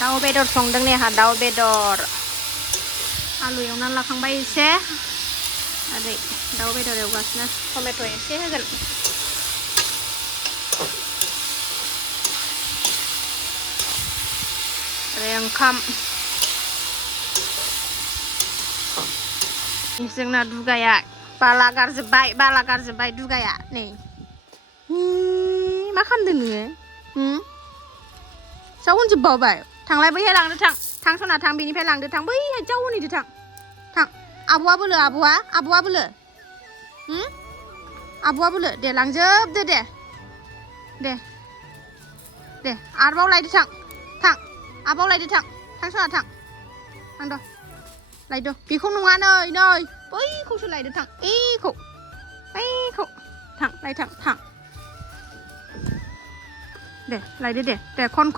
दाउ बेदर संदों ने हा दाउ बेदर आलु एवनानै लाखांबाय एसे ओरै दाउ बेदर एवगासिनो टमेट' एसे होगोन ओरै ओंखाम जोंना दुगाया बाला गारजोब्बाय दुगाया नै मा खालामदों नोङो जावनजोबबावबाय थांलाय बैहाय लांदो थां सना थां बेनिफ्राय लांदो थां बैहाय जावहैदो थां आब'आ बोलो दे लांजोबदो दे आरोबाव लायदो थां आबाव लायदो थां सना थां लायदो बेखौ नङा नै बैखौसो लायदो थां बैखौ थां दे लायदो दे खन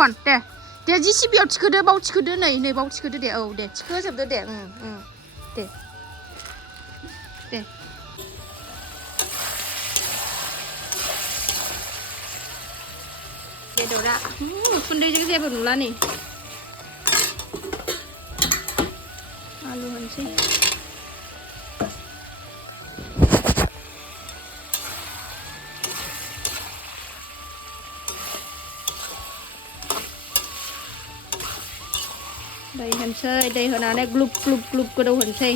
दे जिसिबियाव थिखोदो बाव थिखोदो नै बाव थिखोदो दे औ दे थिखोजोबदो दे दे बेदरा उखुन्दैजों जेबो नुला नै आलु होनसै दै होनसै दै होनानै ग्लुब गोदौ होनसै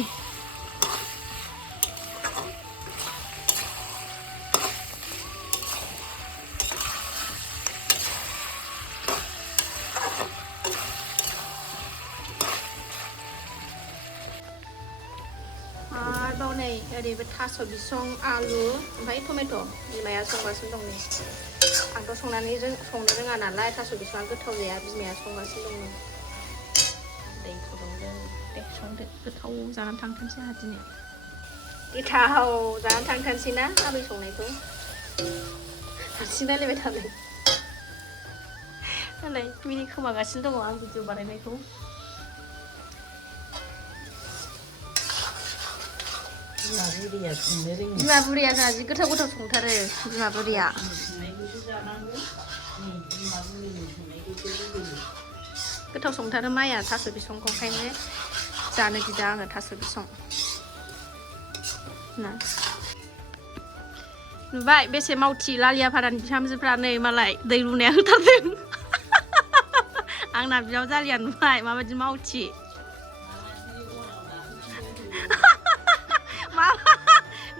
आरोबाव नै ओरैबो थास' बिसं आलु ओमफ्राय टमेट' बिमाया संगासिनो दं नै आंथ' संनो रोङा नालाय थास' बिसङा गोथाव जाया बिमाया संगासिनो दं नै दै फुदुंदों दे संदो गोथाव जानानै थांथोंसै आंहा दिनै गोथाव जानानै थांथोंसै ना आबै संनायखौ हारसिं रायलायबाय थादों नालाय मिनि खोमागासिनो दङ आं भिडिअ बानायनायखौ बिमा बुरिया जोंहा जि गोथाव संथारो बिमा बुरिया गोथाव संथारो माया थास' बिसंखौ ओंखायनो जानो गिदा आङो थास' बिसं ना नुबाय बेसे मावथि लालियाफारानि बिहामजोफ्रा नै मालाय दै लुनाया होथारदों आंना बिजावजालिया नुबाय माबायदि मावथि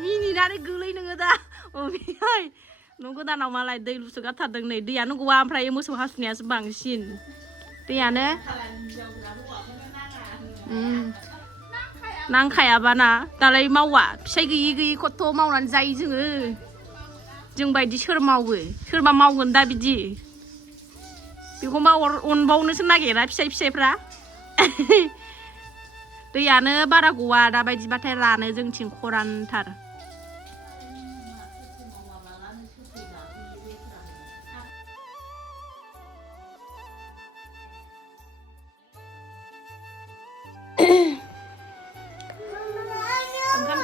मिनिनानै गोलै नोङो दा अबेहाय न' गोदानाव मालाय दै लुसो गारथारदों नै दैयानो गवा ओमफ्राय मोसौ हासुनायासो बांसिन दैयानो नांखायाबाना दालाय मावा फिसाइ गैयि खथ' मावनानै जायो जों बायदि सोरबा मावगोन दा बिदि बेखौ अनबावनोसो नागिरा फिसाइफ्रा दैयानो बारा गवा दाबायदिबाथाय रानो जोंथिं खरानथार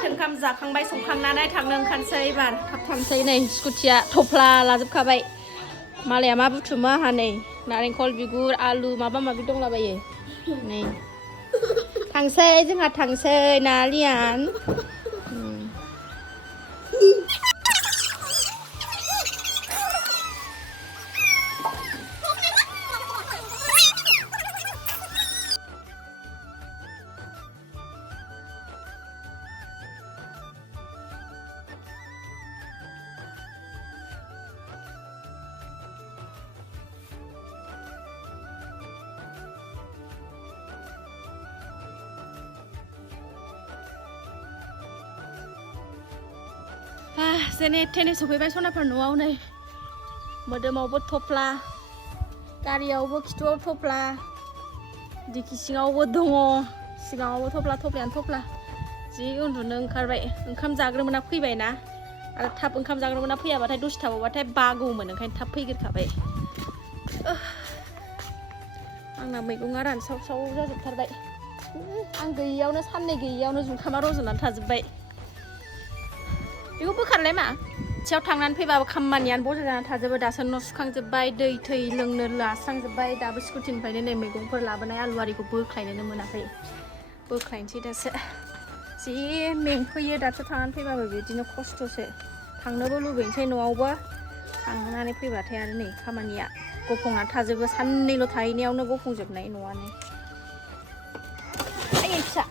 ओंखाम जाखांबाय संखांनानै थांनो ओंखारसै एबार थाब थांसै नै स्कुटिया थफ्ला लाजोबखाबाय मालाया मा बुथुमो आंहा नै नारेंखल बिगुर आलु माबा माबि दंलाबायो नै थांसै जोंहा थांसै नालियान जेने थेने सफैबाय सनाफोर न'आव नै मोदोमावबो थफ्ला गारियावबो खिथुआव थफ्ला दिखि सिङावबो दङ सिगाङावबो थफ्लायानो थफ्ला जि उन्दुनो ओंखारबाय ओंखाम जाग्रोमोना फैबाय ना आरो थाब ओंखाम जाग्रोमोना फैयाबाथाय दसे थाबावबाथाय बागौमोन ओंखायनो थाब फैग्रोखाबाय आंना मैगङा रानसावसाव जाजोबथारबाय आं गैयियावनो साननै गैयियावनो जुखामा रज'नानै थाजोब्बाय बेखौ बोखारलाय मा दाबसेयाव थांनानै फैबाबो खामानियानो बजा जाना थाजोबो दासो न' सुखांजोब्बाय दै थै लोंनो लास्रांजोब्बाय दाबो स्कुटिनिफ्रायनो नै मैगंफोर लाबोनाय आलु आरिखौ बोख्लायनोनो मोनाखै बोख्लायनोसै दासो जि मेंफैयो दाबसेयाव थांनानै फैबाबो बिदिनो खस्थ'सो थांनोबो लुबैनोसै न'आवबो थांनानै फैबाथाय आरो नै खामानिया गफंना थाजोबो साननैल' थाहैनायावनो गफंजोबनाय न'आनो आयै फिसा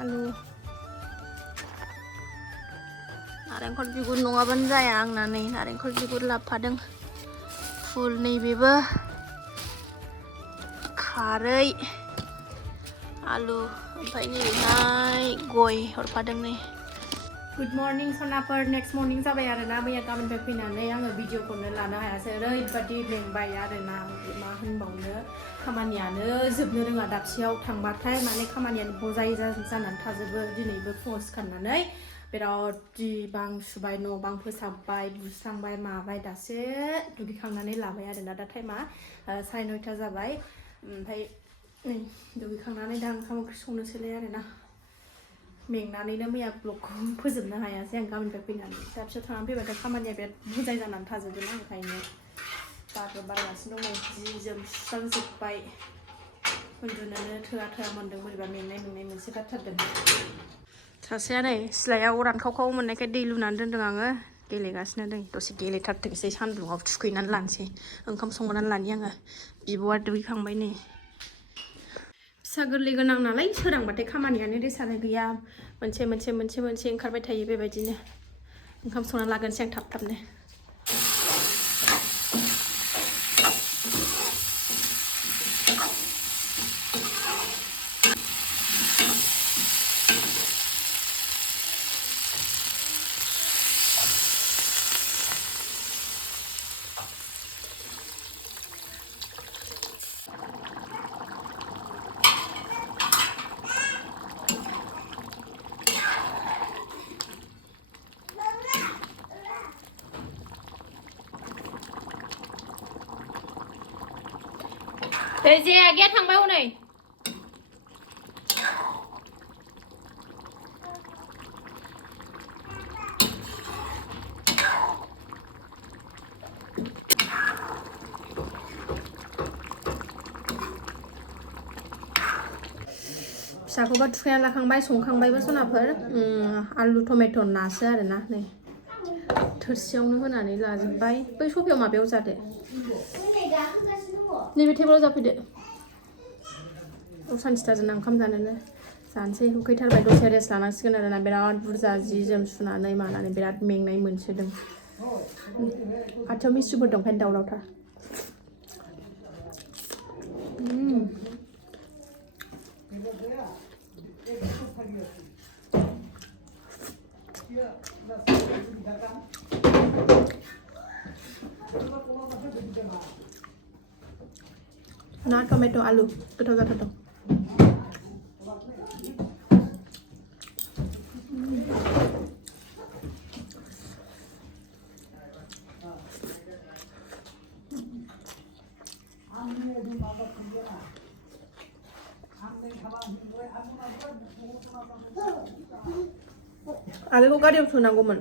आलु नारेंखल बिगुर नङाबानो जाया आंना नै नारेंखल बिगुर लाबोफादों फुल नैबेबो खारै आलु ओमफ्राय नैबेहाय गय हरफादों नै गुड मर्निं सनाफोर नेक्स्ट मर्निं जाबाय आरोना मैया गाबोननिफ्राय फैनानै आङो भिडिअखौनो लानो हायासै ओरैबायदि मेंबाय आरोना मा होनबावनो खामानियानो जोबनो रोङा दाबसेयाव थांबाथाय माने खामानियानो बजाय जानानै थाजोबो दिनैबो फुङाव सिखारनानै बिराद जि बां सुबाय न' बां फोसाबबाय बुस्रांबाय माबाय दासो दुगैखांनानै लाबाय आरोना दा टाइमा 9:30 जाबाय ओमफ्राय नै दुगैखांनानै दा ओंखाम ओंख्रि संनोसैलाय आरोना मेंनानैनो मैया ब्लगखौ फोजोबनो हायासै आं गाबोननिफ्राय फैनानै दाबसेयाव थांनानै फैबाथाय खामानिया बिराद बुजाय जानानै थाजोबोना ओंखायनो बारबो बारगासिनो दङ जि जोम सुस्रांजोब्बाय उन्दुनोनो थोआ मोन्दों बोरैबा मेंनाय मोनसे जाथारदों सासेया नै सिलायाव रानखावखाव मोननायखाय दै लुनानै दोनदों आङो गेलेगासिनो दं दसे गेलेथारथोंसै सान्दुङाव थुखैनानै लानोसै ओंखाम संनानै लानि आङो बिब'आ दुगैखांबाय नै फिसा गोरलै गोनां नालाय सोरांबाथाय खामानियानो रेसानो गैया मोनसे ओंखारबाय थायो बेबायदिनो ओंखाम संना लागोनसै आं थाबनो जे आगैया थांबाय हनै फिसाखौबा थुखैना लाखांबाय संखांबायबो सनाफोर आलु टमेट' नासो आरोना नै थोरसियावनो होनानै लाजोब्बाय बै सफायाव माबायाव जादो नैबे टेबोलाव जाफैदो सानसेथाजों ओंखाम जानोसै उखैथारबाय दसे रेस्ट लानांसिगोन आरोना बिराद बुरजा जि जोम सुनानै मानानै बिराद मेंनाय मोनसोदों खाथियाव मिस्ट्रिफोर दं ओंखायनो दावरावथार ना टमेट' आलु गोथाव जाथारदों आलुखौ गारियाव सोनांगौमोन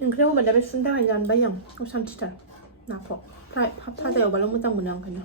ओंख्रियाव होबाय दा बे सुनो थाखाय जानो बायो आं असान्थिथार नाखौ फाजा एवबाल' मोजां मोनो आं ओंखायनो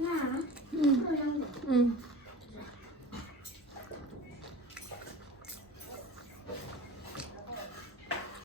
Nah.